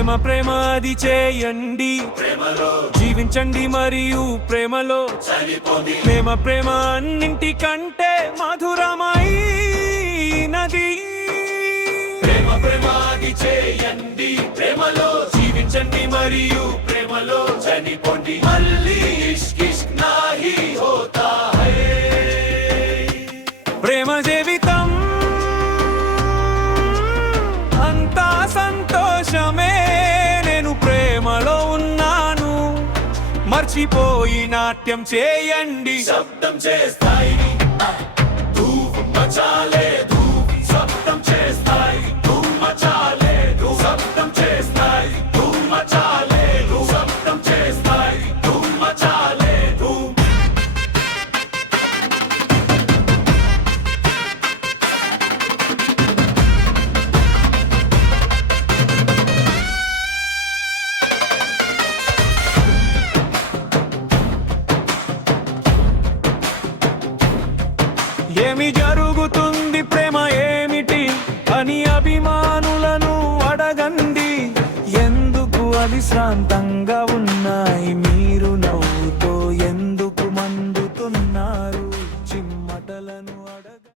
ప్రేమ ప్రేమ అది చేయండి, ప్రేమలో జీవించండి మరియు ప్రేమలో చనిపోండి. ప్రేమ ప్రేమ అన్నింటికంటే మధురమైనది. ప్రేమ ప్రేమ అది చేయండి, ప్రేమలో జీవించండి మరియు ప్రేమలో చనిపోండి. మళ్ళీ ఇష్క్ ఇష్క్ నాహీ హోతా హై. ప్రేమ జీవితం అంతా సంతోషమే. నేను ప్రేమలో ఉన్నాను, మర్చిపోయి నాట్యం చేయండి. శబ్దం చేస్తాయి ధూమ్ మచాలే, ధూమ్ శబ్దం చేస్తాయి, ధూమ్ మచాలే, ధూమ్ శబ్దం చేస్తాయి, ధూమ్ మచాలే, ధూమ్ శబ్దం చేస్తాయి, ధూమ్ మచాలే, ధూమ్. ఏమి జరుగుతుంది, ప్రేమ ఏమిటి అని అభిమానులను అడగండి. ఎందుకు అవిశ్రాంతంగా